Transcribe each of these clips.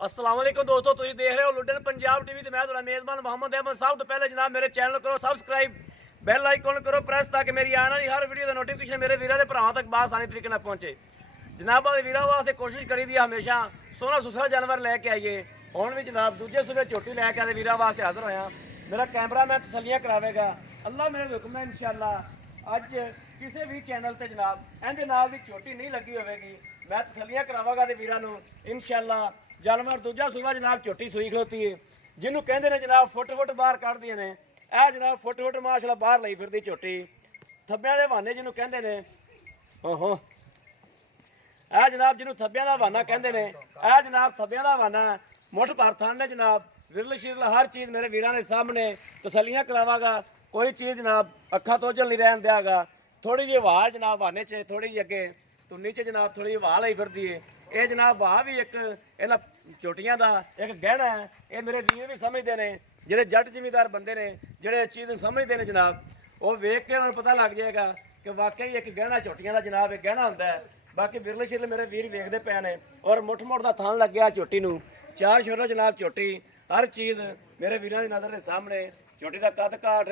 अस्सलाम वालेकुम दोस्तों, तुम देख रहे हो लुडन पंजाब टीवी ते मैं तुम्हारा मेज़बान मोहम्मद अहमद। सब तो पहले जनाब मेरे चैनल करो सब्सक्राइब, बैल आइकन करो प्रेस ताकि मेरी आने वाली हर वीडियो का नोटिफिकेशन मेरे वीरों के भरावां तक आसानी तरीके से पहुंचे। जनाब वीरों वास्ते कोशिश करी दी हमेशा सोहना सुथरा जानवर लैके आइए। हुण भी जनाब दूजे सूबे झोटी लैके आए वीरों वास्ते हाजिर होया। मेरा कैमरा मैं तसलियां करावेगा, अल्लाह मेरे हुक्म है इंशाअल्लाह। अज किसी भी चैनल से जनाब इहदे नाल दी झोटी नहीं लगी होगी, मैं तसलियां करावागा ते वीरां नूं इंशाअल्लाह। जानवर दूजा सूबा जनाब झोटी सूई खलोती है, जिन्हों कहते हैं जनाब फुट फुट बाहर कढ़दियां ने। यह जनाब फुट फुट माशाअल्लाह बाहर लई फिरदी झोटी थब्बियां दे बहाने जिन्हों कहते हैं। ओहो यह जनाब जिन्हों थब्बियां दा बहाना कहते हैं, यह जनाब थब्बियां दा बहाना मुठ भर थन ने जनाब। विरल शिरल हर चीज़ मेरे वीरां दे सामने तसलियां करावागा। कोई चीज़ जनाब अखा तो ओझल नहीं रहन दियागा। थोड़ी जी हवा जनाब बहाने च थोड़ी जी अगे तो नीचे जनाब थोड़ी हवा लई फिरदी है। ये जनाब वाह भी एक इन्हां झोटियां दा एक गहना है। ये मेरे वीर भी समझते हैं, ਜਿਹੜੇ जट जिमीदार बंदे ने ਜਿਹੜੇ इस चीज़ समझते हैं जनाब, वो वेख के उन्हें पता लग जाएगा कि वाकई एक गहना झोटियां का जनाब एक गहना होंदा है। बाकी बिरले शिरले मेरे वीर वेखते पे ने और मुठ मुठ का थान लग गया झोटी नूं। चार छोरा जनाब झोटी हर चीज़ मेरे वीरों की नज़र के सामने। झोटी का कद काठ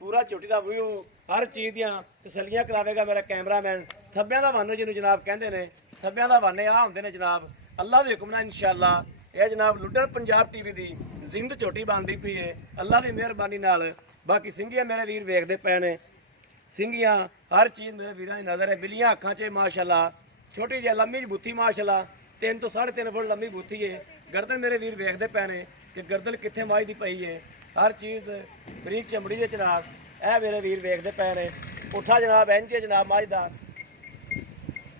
पूरा झोटी का व्यू हर चीज़ दियाँ तसलियां करावेगा मेरा कैमरामैन। थब्बियां दा बहाना जिन्होंने जनाब कहते हैं, थब्बियां दा बहाने आ होंदे ने जनाब। अल्लाह के हुक्म नाल इंशाअल्लाह यह जनाब लुडन पंजाब टीवी की जिंद झोटी बनती पई है अल्लाह की मेहरबानी नाल। बाकी सिंघियां मेरे वीर वेखते पे ने, सिंघियां हर चीज़ मेरे वीरों की नज़र है। बिलियां अखां च माशाअल्लाह, छोटी जी लम्मी जी बुत्थी माशाअल्लाह 3 तो 3.5 फुट लम्मी बुत्थी है। गर्दन मेरे वीर वेखते पे ने कि गर्दन कित्थे माई दी पई है। हर चीज़ बरीक चमड़ी के जनाब यह मेरे वीर वेखते पे ने। पुट्ठा जनाब इंज है जनाब मझ का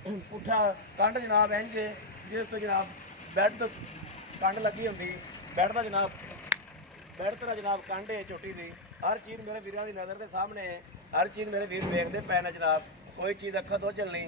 पुट्ठा कंड जनाब इंज जिस तो जनाब बैड तो कंड लगी होंगी बैड का जनाब बैड तरह जनाब कंड है झोटी की। हर चीज़ मेरे वीरों की नज़र के सामने है। हर चीज़ मेरे वीर वेखते पे ने जनाब। कोई चीज़ अखा तो चलनी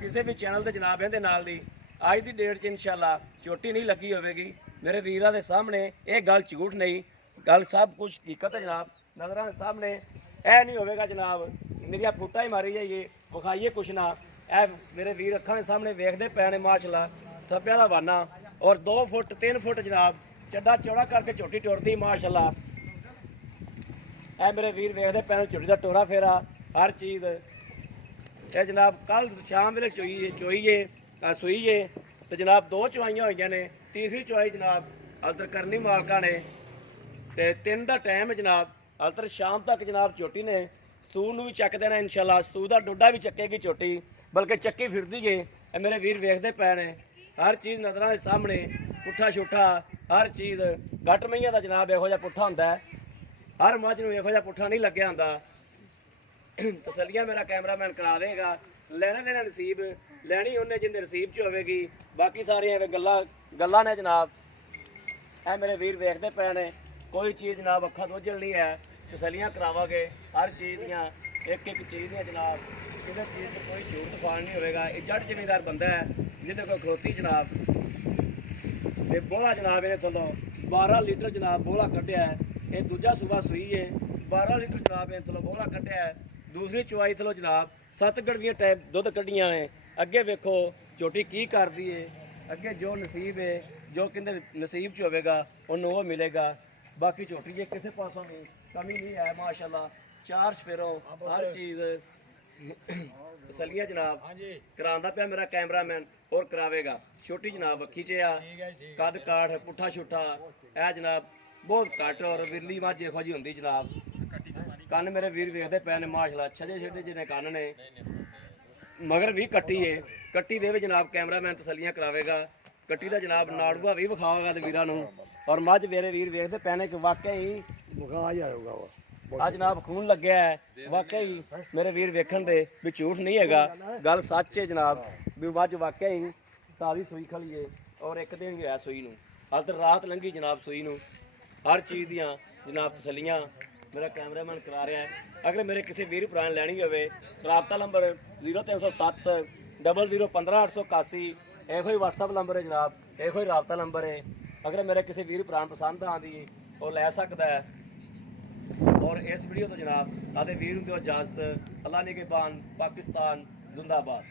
किसी भी चैनल से जनाब इहदे नाल दी अज की डेट च इंशाअल्लाह झोटी नहीं लगी होगी मेरे वीरों के सामने। ये गल झूठ नहीं, गल सब कुछ हकीकत है जनाब। नज़र के सामने यह नहीं होगा जनाब मेरिया फुटा ही मारी जाइए विखाइए कुछ ना। ए मेरे वीर अखा के सामने वेखते पे ने माशाअल्लाह। थब्बियां दा बहाना और 2 फुट 3 फुट जनाब चड्डा चौड़ा करके झोटी टुरदी माशाअल्लाह। ए मेरे वीर वेखते पे ने झोटी का टोरा फेरा हर चीज़। ये जनाब कल शाम वेले चोईए सूईए तो जनाब 2 चवाइयां हुई ने। तीसरी चवाई जनाब अलतर करनी मालका ने ते 3 का टाइम है जनाब। अलतर शाम तक जनाब झोटी ने सूर भी चक देना इंशाअल्लाह। सूर का डोडा भी चकेगी झोटी, बल्कि चक्की फिरदी है। मेरे वीर वेखते पे ने हर चीज़ नज़र के सामने। पुट्ठा छुट्ठा हर चीज़ गट मईया का जनाब यहो जिहा पुट्ठा होंदा है। हर मझ नूं यहो जिहा पुट्ठा नहीं लग्या होंदा। तसलियां मेरा कैमरामैन करा देगा। लेना देना नसीब लैनी उन्हें जिंदे नसीब च होगी। बाकी सारियां गल्लां ने जनाब। है मेरे वीर वेखते पे ने कोई चीज़ जनाब अखा दोजल नहीं है। तसलियां करावागे हर चीज़ दियाँ एक एक चीज़ दियाँ जनाब। किसी चीज़ में कोई झूठ तफान नहीं होगा। ये जट जिमीदार बंदा है जिन्हें कोई खलोती जनाब ते बोला जनाब इन्हें थलों 12 लीटर जनाब बोला कढ़िया है। ये दूजा सूबा सूई है 12 लीटर जनाब इन्हें थलों बोला कढ़िया है। दूसरी चुवाई थलों जनाब 7 गड़वियां टाइप दुध कढ़ियां है। अगे वेखो झोटी की करती है, अगे जो नसीब है जो कहते नसीब च होगा उन्होंने वो मिलेगा। बाकी झोटी जे किसी पासों भी कमी नहीं है माशाअल्लाह। 4 सफेरों हर चीज़ तसलियां जनाब करांदा पिया मेरा कैमरामैन और करावेगा। छोटी जनाब अखी च आ कद काठ पुट्ठा छुट्ठा है जनाब बहुत घट और विरली मझ यहो जी होंदी जनाब। कन मेरे वीर वेखते पे ने माशाअल्लाह छजे छेडे जिन्हें कन ने। मगर भी कट्टी है, कट्टी दे जनाब कैमरामैन तसलियां करावेगा। कट्टी का जनाब नाड़ूआ भी विखावेगा तो वीरां नूं। और मझ मेरे वीर वेखते पे ने कि वाकई आ जनाब खून लग्या है। वाकई मेरे वीर वेखण दे भी झूठ नहीं हैगा, गल सच है जनाब भी मझ वाकई ताज़ी सूई खली है और एक दिन होया सूई नूं। हल तो रात लंघी जनाब सूई नूं। हर चीज़ दियाँ जनाब तसलियां मेरा कैमरामैन करा रहा है। अगर मेरे किसी वीर भरा ने लैनी होवे राबता नंबर 0307 00 15 881 यो ही व्हाट्सअप नंबर है जनाब, यो ही राबता नंबर है। अगर मेरे किसी वीर भरा पसंद आती वो लै सकता है। और इस वीडियो तो जनाब आदे वीर दो इजाजत। अल्लाह ने के बान पाकिस्तान जिंदाबाद।